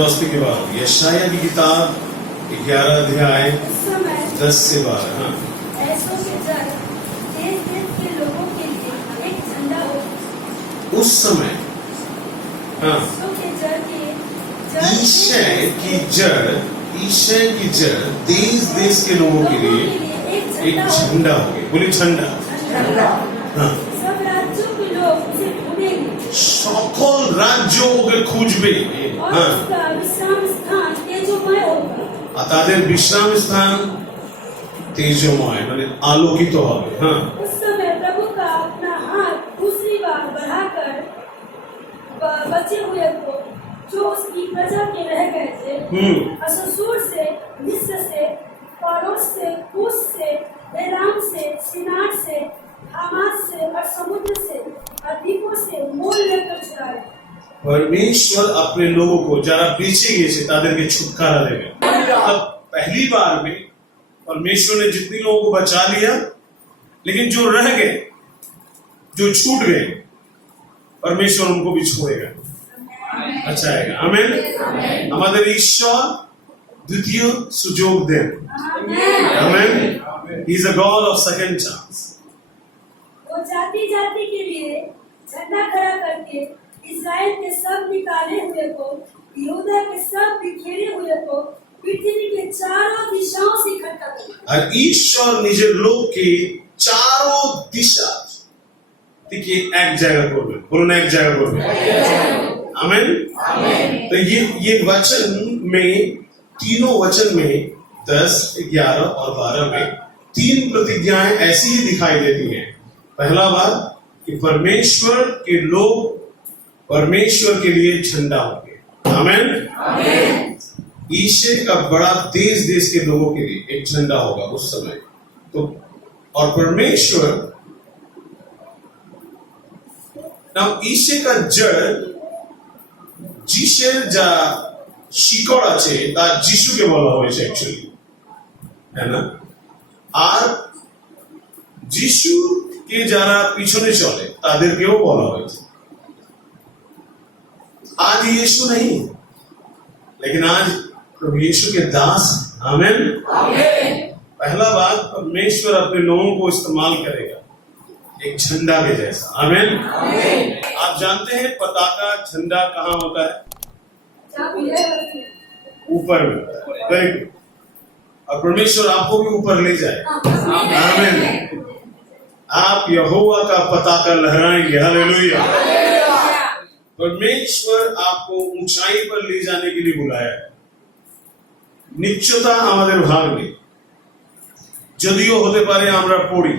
10 के 12 यशाया की किताब 11 अध्याय 10 से 12। हाँ, ऐसों के जल देश-देश के लोगों के लिए एक झंडा हो। उस समय हाँ ऐसों के जल ईशय की जड़ देश देश के लोगों के लिए एक झंडा हो गया। बोले झंडा। हाँ, सब राज्यों के लोग उसे ढूंढेंगे সকল রাজ্য ওকে খুঁজবে। और হ্যাঁ, उसका विश्राम स्थान तेजोमय होगा। আর তাদের বিশ্রাম স্থান তেজময় মানে আলোকিত হবে। হ্যাঁ, उस समय प्रभु का अपना हाथ दूसरी बार बढ़ाकर बचे हुए को जो उसकी प्रजा के रह गए थे असुर से, मिस्र से, पारोस से, कूश से, एलाम से, शिनार से, हमात से और समुद्र से और द्वीपों से मोल लेकर छुड़ाए। परमेश्वर अपने लोगों को जरा पीछे गए से तादेर के छुटकारा देवे। तब पहली बार में परमेश्वर ने जितने लोगों को बचा लिया, लेकिन जो रह गए, जो छूट गए, परमेश्वर उनको भी छोड़ेगा, बचाएगा। आमीन। আমাদের ঈশ্বর দ্বিতীয় সুযোগ দেন। आमीन। He is a God of second chance. वो जाति जाति के लिए झंडा खड़ा करके इस्राएल के सब निकाले हुए को, यहूदा के सब बिखेरे हुए को पृथ्वी के चारों दिशाओं से इकट्ठा करेगा। और ईश्वर নিজের লোককে चारों दिशा থেকে এক জায়গা করবে। বলুন এক জায়গা করবে। आमीन। तो ये वचन में तीनों वचन में 10, 11 और 12 में 3 प्रतिज्ञाएं ऐसी ही दिखाई देती हैं। पहला बात कि परमेश्वर के लोग परमेश्वर के लिए झंडा होंगे। आमीन। ईश्वर का बड़ा देश देश के लोगों के लिए एक झंडा होगा उस समय। तो और परमेश्वर ईश्वर का जड़ যিশের যা শিকড় আছে তা যিশুকে বলা হয়েছে অ্যাকচুয়ালি, है ना। আর যিশুকে যারা পিছনে চলে তাদেরকেও বলা হয়েছে। आज यीशु नहीं, लेकिन आज प्रभु यीशु के दास। आमीन। पहला बात, परमेश्वर अपने लोगों को इस्तेमाल करेगा एक झंडा के जैसा। आमीन। आप जानते हैं पताका झंडा कहाँ होता है? ऊपर में। Very good. और परमेश्वर आपको भी ऊपर ले जाए। आमीन। आप यहोवा का पताका लहराएंगे। हालेलुया। परमेश्वर आपको ऊंचाई पर ले जाने के लिए बुलाया है। নিশ্চয়তা আমাদের ভাগ নেই, যদিও হতে পারে আমরা পড়ি,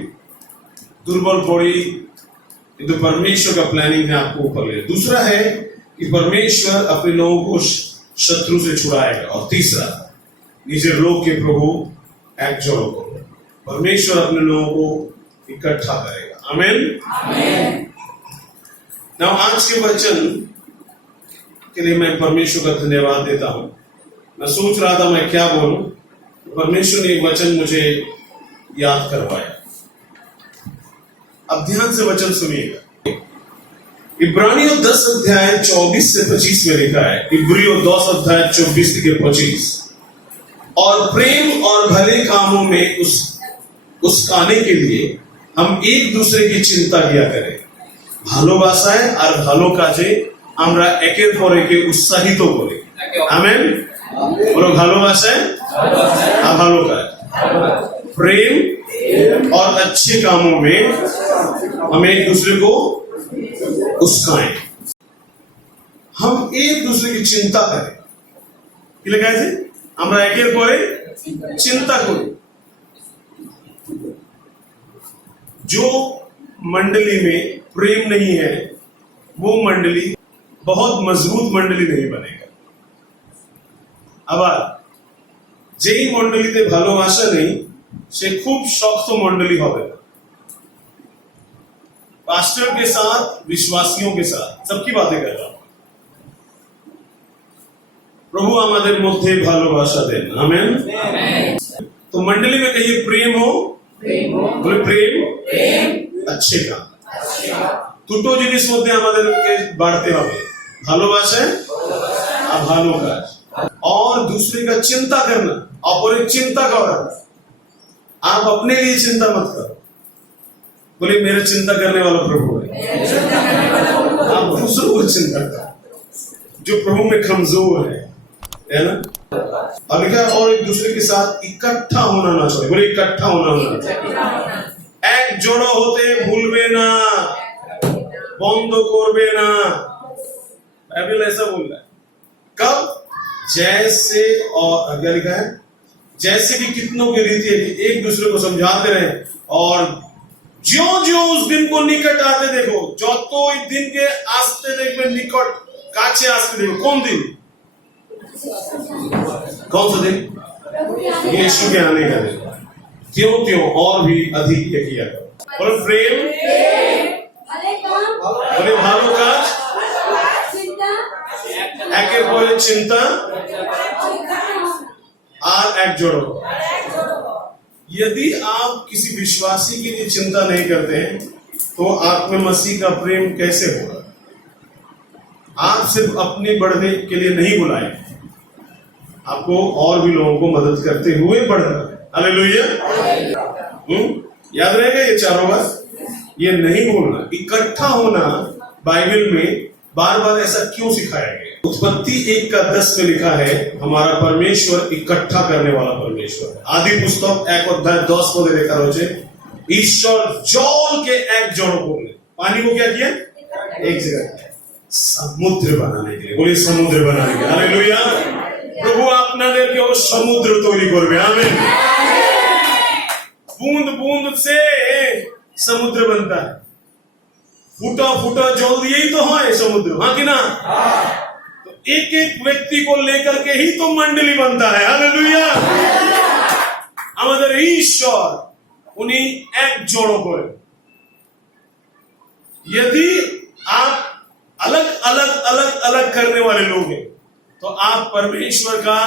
दुर्बल पड़ी, तो परमेश्वर का प्लानिंग है आपको ऊपर ले। दूसरा है कि परमेश्वर अपने लोगों को शत्रु से छुड़ाएगा। और तीसरा, निजे लोग के प्रभु एक जोड़ो को परमेश्वर अपने लोगों को इकट्ठा करेगा। आमीन। नाउ आज के वचन के लिए मैं परमेश्वर का धन्यवाद देता हूं। मैं सोच रहा था मैं क्या बोलूं, परमेश्वर ने एक वचन मुझे याद करवाया। अब ध्यान से वचन सुनिएगा। इब्रानियों 10 अध्याय 24 से 25 में लिखा है। इब्रियों 10 अध्याय 24 से 25। और प्रेम और भले कामों में उसकाने के लिए हम एक दूसरे की चिंता किया करें। ভালোবাসায় আর ভালো কাজে আমরা একের পর একে উৎসাহিত করি। আমেন। বলো ভালোবাসায় আর ভালো কাজ, प्रेम और अच्छे कामों में हम एक दूसरे को उस्काएं। हम एक दूसरे की चिंता करें। কি লেখা আছে? আমরা একের পরে চিন্তা করি। जो मंडली में प्रेम नहीं है वो मंडली बहुत मजबूत मंडली नहीं बनेगा। আবার যেই मंडलीতে ভালোবাসা নেই से खूब शक्त मंडली হবে। पास्टर के साथ, विश्वासियों के साथ, सबकी बातें कर रहा हूं। प्रभु আমাদের মধ্যে ভালোবাসা দেন। आमीन। तो मंडली में कहिए प्रेम हो। बोले प्रेम, अच्छे काम। দুটো জিনিস মধ্যে আমাদেরকে বাড়তে হবে, ভালোবাসা আর ভালো কাজ। और दूसरे का चिंता करना, और चिंता का औरत। आप अपने लिए चिंता मत करो, बोले मेरा चिंता करने वाला प्रभु है। आप दूसरों को चिंता करो जो प्रभु में कमजोर है ना। अब लिखा है, और एक दूसरे के साथ इकट्ठा होना ना छोड़े, बोले इकट्ठा होना चाहिए। एक जोड़ो होते भूलबे ना, बंद करबे ना, बाइबल ऐसा बोल रहा है। कब? जैसे, और क्या लिखा है, जैसे कि कितनों की रीति है कि एक दूसरे को समझाते रहे, और ज्यो ज्यो उस दिन को निकट आते देखो, जो तो इस दिन के आस्ते देखो निकट, काचे आस्ते देखो। कौन दिन? कौन सा दिन? यीशु के आने का दिन। क्यों त्यों और भी अधिक ये किया करो। और प्रेम, भले काम, बोले भालो काज, चिंता, एके बोले चिंता, और एक जोड़ो। यदि आप किसी विश्वासी के लिए चिंता नहीं करते हैं तो आप में मसीह का प्रेम कैसे होगा? आप सिर्फ अपने बढ़ने के लिए नहीं बुलाए, आपको और भी लोगों को मदद करते हुए बढ़ना है। हालेलुया। याद रहेगा ये चारों बात, ये नहीं भूलना। इकट्ठा होना बाइबल में बार बार ऐसा क्यों सिखाया गया? उत्पत्ति 1:10 में लिखा है, हमारा परमेश्वर इकट्ठा करने वाला परमेश्वर है। आदि पुस्तक 1:10 को देखा रोचे, ईश्वर जल के एक जोड़ो को, पानी को क्या किया? एक जगह समुद्र बनाने के लिए, बोलिए समुद्र बनाने के लिए। हालेलुया। प्रभु आपनादेरके वो समुद्र तैरी करबे। आमीन। बूंद बूंद से समुद्र बनता है, फूटा फूटा जल दिए ही तो है समुद्र, हाँ कि ना? तो एक एक व्यक्ति को लेकर के ही तो मंडली बनता है। हालेलुया। আমাদের ईश्वर उन्हीं एक जोड़ों को, यदि आप अलग अलग अलग अलग करने वाले लोग हैं तो आप परमेश्वर का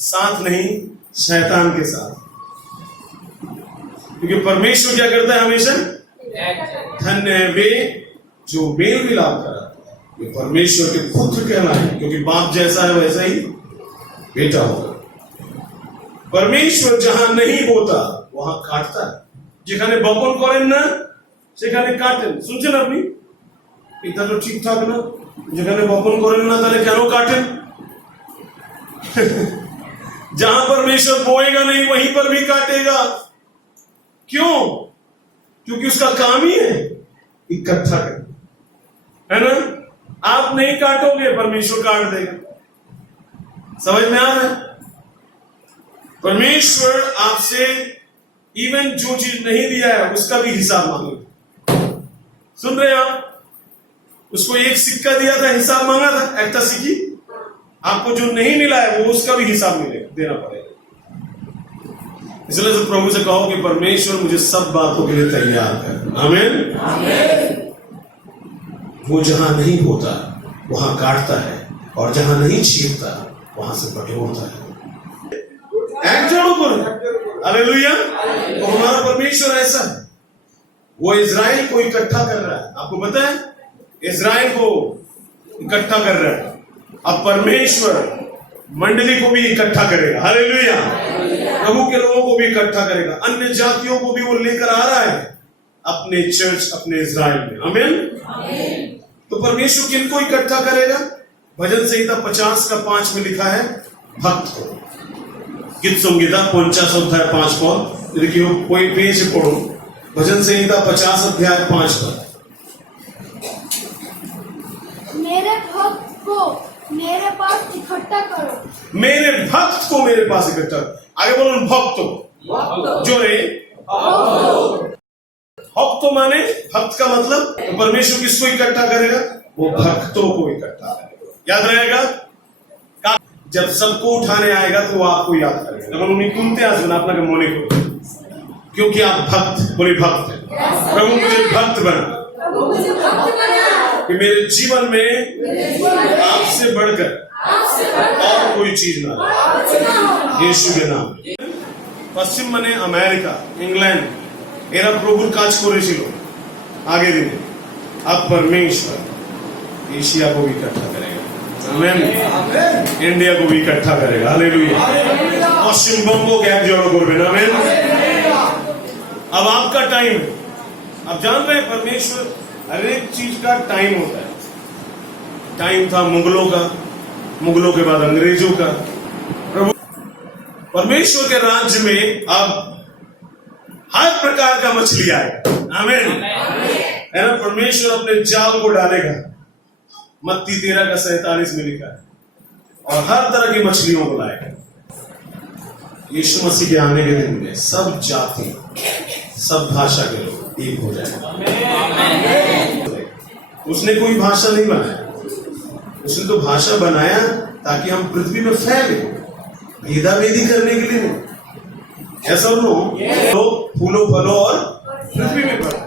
साथ नहीं, शैतान के साथ। क्योंकि परमेश्वर क्या करता है हमेशा? धन्य है वे जो मेल मिलाप कराते हैं, ये परमेश्वर के पुत्र कहलाए, क्योंकि बाप जैसा है वैसा ही बेटा होगा। परमेश्वर जहां नहीं बोता वहां काटता है, যেখানে বপন করেন না সেখানে কাটেন। শুনছেন আপনি? এটা তো ঠিকঠাক না, যেখানে বপন করেন না তাহলে কেন কাটেন? जहां परमेश्वर बोएगा नहीं वहीं पर भी काटेगा। क्यों? क्योंकि उसका काम ही है इकट्ठा करना, है ना? आप नहीं काटोगे, परमेश्वर काट देगा। समझ में आ रहा है? परमेश्वर आपसे इवन जो चीज नहीं दिया है उसका भी हिसाब मांगेगा। सुन रहे हैं आप? उसको एक सिक्का दिया था, हिसाब मांगा था, एक सिक्की। आपको जो नहीं मिला है वो उसका भी हिसाब मिलेगा, देना पड़ेगा। इसलिए तो प्रभु से कहो कि परमेश्वर मुझे सब बातों के लिए तैयार कर। आमीन। वो जहां नहीं होता वहां काटता है, और जहां नहीं चीरता वहां से बटोरता है। एक जोड़ो को, हालेलुया। तो हमारा परमेश्वर ऐसा है, वो इजराइल को इकट्ठा कर रहा है। आपको पता है, इजराइल को इकट्ठा कर रहा है। अब परमेश्वर मंडली को भी इकट्ठा करेगा। हालेलुया। प्रभु के लोगों को भी इकट्ठा करेगा, अन्य जातियों को भी वो लेकर आ रहा है अपने चर्च, अपने इजराइल में। आमीन। तो परमेश्वर किनको इकट्ठा करेगा? भजन संहिता 50:5 में लिखा है, भक्त को। गीत संहिता 50:5 पद, देखिए कोई पेज पढ़ो, भजन संहिता 50:5 पर। मेरे भक्त को मेरे पास इकट्ठा करो, मेरे भक्त को मेरे पास इकट्ठा। आगे बोलो, भक्त जोरे। भक्त माने, भक्त का मतलब तो परमेश्वर किसको इकट्ठा करेगा? वो भक्तों को इकट्ठा करेगा। याद रहेगा, जब सबको उठाने आएगा तो वो आपको याद करेगा। जब उन्हें कुंते आसन अपना के मोने को, क्योंकि आप भक्त, बोले भक्त है। प्रभु मुझे भक्त बना, कि मेरे जीवन में आपसे बढ़कर और कोई चीज ना हो, यीशु के नाम। पश्चिम माने अमेरिका, इंग्लैंड, এরা প্রভুর কাজ করেছিল আগে দিনে। अब परमेश्वर एशिया को भी इकट्ठा करेगा। आमेन। इंडिया को भी इकट्ठा करेगा, हालेलुया। पश्चिम बंगो के एक जोड़ो करबेन, आमेन। अब आपका टाइम, अब जान रहे हैं परमेश्वर हर एक चीज का टाइम होता है। टाइम था मुगलों का, मुगलों के बाद अंग्रेजों का। प्रभु परमेश्वर के राज्य में अब हर प्रकार का मछली आएगा, आमेन, है ना। परमेश्वर अपने जाल को डालेगा, मत्ती 13:47 में लिखा है, और हर तरह की मछलियों को लाएगा। यीशु मसीह के आने के दिन में सब जाति, सब भाषा के लोग एक हो जाएंगे। उसने कोई भाषा नहीं बनाया, उसने तो भाषा बनाया ताकि हम पृथ्वी में फैले, भेदाभेदी करने के लिए नहीं। ऐसा लोग फूलों फलों और पृथ्वी में पड़े,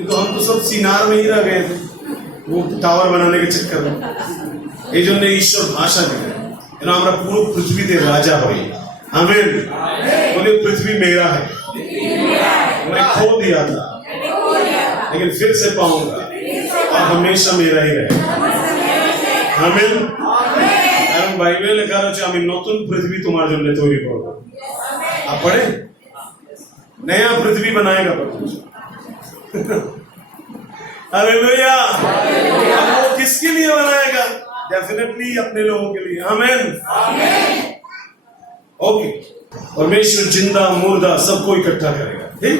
तो हम तो सब सिनार में ही रह गए थे, वो टावर बनाने के चक्कर में। ये जो ने ईश्वर भाषा दी है, हमारा पूरा पृथ्वी दे राजा भाई, आमीन। बोले पृथ्वी मेरा है, मैं खो दिया था लेकिन फिर से पाऊंगा और हमेशा मेरा ही रहेगा, आमीन। কারণ বাইবেলে লেখা আছে আমি নতুন পৃথিবী তোমার জন্য তৈরি করব। आप पढ़े, नया पृथ्वी बनाएगा परमेश्वर, हालेलुया। वो किसके लिए बनाएगा? डेफिनेटली अपने लोगों के लिए, आमीन। ओके, परमेश्वर जिंदा मुर्दा सबको इकट्ठा करेगा, ठीक।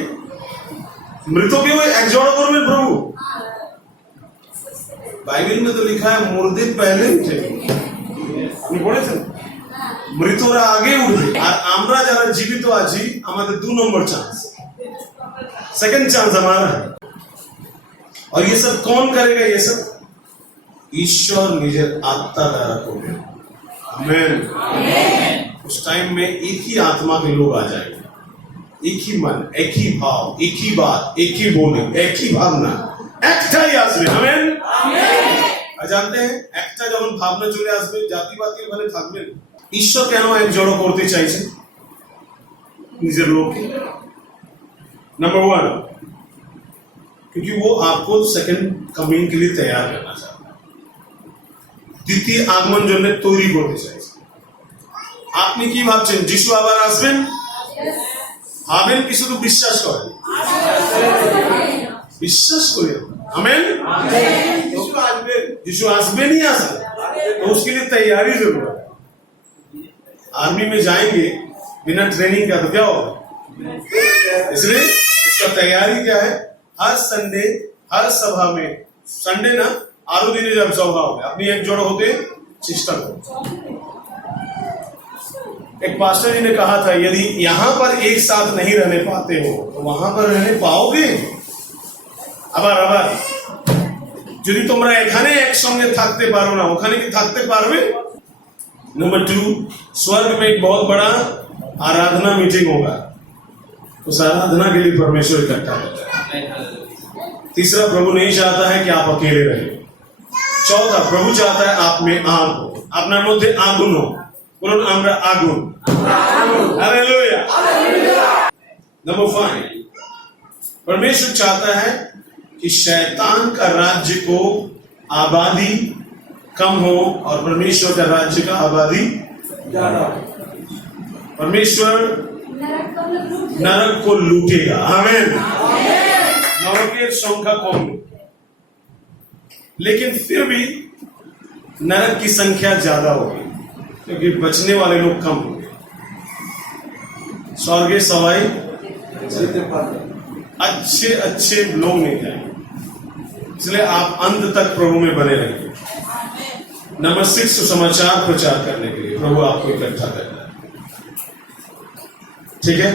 मृतों के वो एक जोड़ा करबेन प्रभु। बाइबल में तो लिखा है मुर्दे पहले उठे, আপনি পড়েছেন, মৃতরা আগে উঠবে, আর আমরা যারা জীবিত আছি আমাদের 2 নম্বর চান্স, सेकंड चांस हमारा है। और ये सब कौन करेगा? ये सब ईश्वर निजर आत्मा द्वारा करेगा, आमीन। उस टाइम में एक ही आत्मा के लोग आ जाएंगे, एक ही मन, एक ही भाव, एक ही बात, एक ही बोली, एक ही भावना, একটাই আসবে, আমেন। জানতে हैं একটা যখন ভাবনা চলে আসবে, জাতিবাদী ওখানে থাকবে না। ঈশ্বর কেন এক জড়ো করতে চাইছেন নিজের লোককে? नंबर 1, क्योंकि वो आपको सेकंड कमिंग के लिए तैयार करना चाहता है, দ্বিতীয় আগমন জন্য তৈরি করতে চাইছে। আপনি কি ভাবছেন যিশু আবার আসবেন? ভাবেন কি শুধু বিশ্বাস করেন? বিশ্বাস করি, आमीन। यीशु आसबे नहीं आ सकता, तो उसके लिए तैयारी जरूरत है। आर्मी में जाएंगे बिना ट्रेनिंग का तो क्या होगा? इसलिए इसका तैयारी क्या है? हर संडे, हर सभा में, संडे ना आरो दिन जब सभा हो अपनी एक जोड़ होते चेष्टा करो। एक पास्टर जी ने कहा था यदि यहां पर एक साथ नहीं रहने पाते हो तो वहां पर रहने पाओगे? আবার যদি তোমরা এখানে একসঙ্গে থাকতে পারো না, ওখানে কি থাকতে পারবে? नंबर 2, स्वर्ग में एक बहुत बड़ा आराधना मीटिंग होगा, उस आराधना के लिए परमेश्वर इकट्ठा होता है। तीसरा, प्रभु नहीं चाहता है कि आप अकेले रहे। चौथा, प्रभु चाहता है आप में आग हो, আপনার মধ্যে আগুন हो। বলুন আমরা আগুন, हालेलुया। नंबर 5, परमेश्वर चाहता है कि शैतान का राज्य को आबादी कम हो और परमेश्वर का राज्य का आबादी ज्यादा हो। परमेश्वर नरक को लूटेगा, आमीन। नरकेर संख्या कम, लेकिन फिर भी नरक की संख्या ज्यादा होगी क्योंकि बचने वाले लोग कम होंगे। स्वर्गे सवाई अच्छे अच्छे लोग नहीं जाएंगे, इसलिए आप अंत तक प्रभु में बने रहिए। नंबर 6, सुसमाचार प्रचार करने के लिए प्रभु आपको इकट्ठा करना है, ठीक है।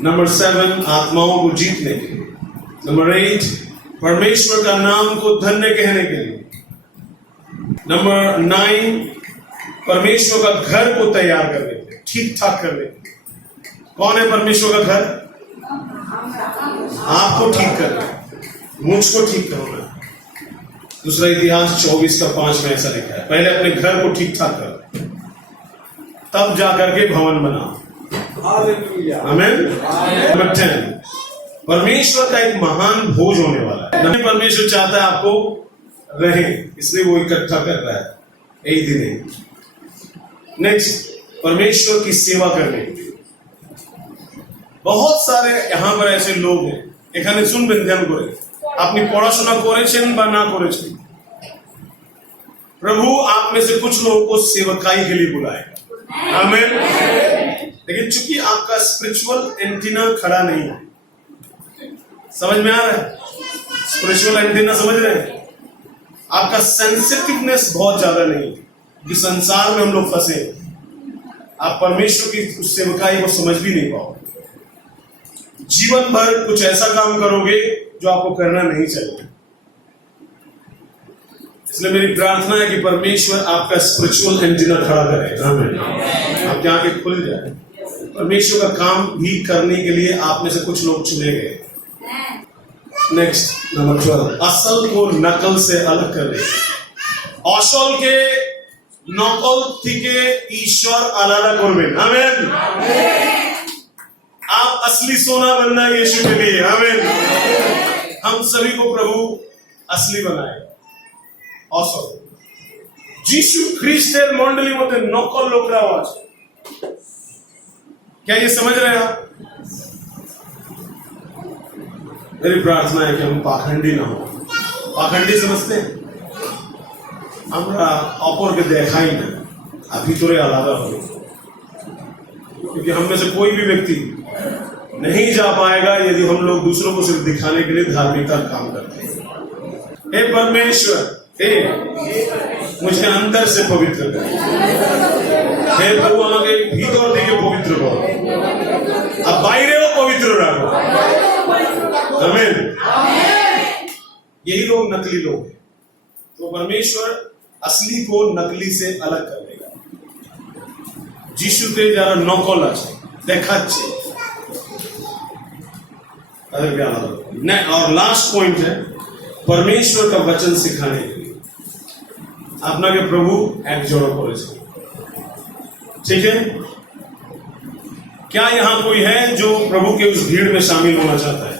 नंबर 7, आत्माओं को जीतने के लिए। नंबर 8, परमेश्वर का नाम को धन्य कहने के लिए। नंबर 9, परमेश्वर का घर को तैयार करने के लिए, ठीक ठाक करने के लिए। कौन है परमेश्वर का घर? आपको ठीक करना, मुझको ठीक करना। दूसरा इतिहास 24:5 में ऐसा लिखा है, पहले अपने घर को ठीक ठाक करो, तब जाकर के भवन बनाओ, आमीन। नंबर 10, परमेश्वर का एक महान भोज होने वाला है। परमेश्वर चाहता है आपको रहे, इसलिए वो इकट्ठा कर रहा है एक दिन। नेक्स्ट, परमेश्वर की सेवा करने के लिए बहुत सारे यहाँ पर ऐसे लोग हैं, এখানে শুনবেন ধ্যান করে, আপনি পড়াশোনা করেছেন বা না করেছেন, प्रभु आप में से कुछ लोगों को सेवकाई के लिए बुलाएगा, आमीन। लेकिन चूंकि आपका स्पिरिचुअल एंटीना खड़ा नहीं है, समझ में आ रहा है? स्पिरिचुअल एंटीना समझ रहे हैं? आपका सेंसिटिवनेस बहुत ज्यादा नहीं है, कि संसार में हम लोग फंसे, आप परमेश्वर की उस सेवकाई को समझ भी नहीं पाओगे। जीवन भर कुछ ऐसा काम करोगे जो आपको करना नहीं चाहिए। इसलिए मेरी प्रार्थना है कि परमेश्वर आपका स्पिरिचुअल एंटीना खड़ा करे, आमीन। आपकी आंखें खुल जाए, परमेश्वर का काम भी करने के लिए आप में से कुछ लोग चुने गए। नेक्स्ट, नंबर 12, असल को नकल से अलग कर दे। असल के नकल থেকে ईश्वर আলাদা করবেন, आमीन। आप असली सोना बनना है यीशु के लिए, आमीन। हम सभी को प्रभु असली बनाए। असल যিশু খ্রিস্টের মণ্ডলীর মধ্যে নকল লোকরাও আছে। क्या ये समझ रहे हैं आप? मेरी प्रार्थना है कि हम पाखंडी ना हो। पाखंडी समझते हैं আমরা অপরকে দেখাই না, আর ভিতরে আলাদা হই। क्योंकि हम में से कोई भी व्यक्ति नहीं जा पाएगा यदि हम लोग दूसरों को सिर्फ दिखाने के लिए धार्मिकता काम करते हैं। हे परमेश्वर, हे मुझे अंदर से पवित्र कर, हे प्रभु আমাকে ভিতর থেকে পবিত্র করো, আর বাইরেও পবিত্র রাখো, आमीन। यही लोग नकली लोग हैं। तो परमेश्वर असली को नकली से अलग कर देगा। যিশুতে যারা নকল আছে, দেখাচ্ছে, তাদেরকে আলাদা করবে। और लास्ट पॉइंट है परमेश्वर का वचन सिखाने के लिए আপনাকে প্রভু এক জোড়া করেছে, ठीक है? क्या यहाँ कोई है जो प्रभु के उस भीड़ में शामिल होना चाहता है?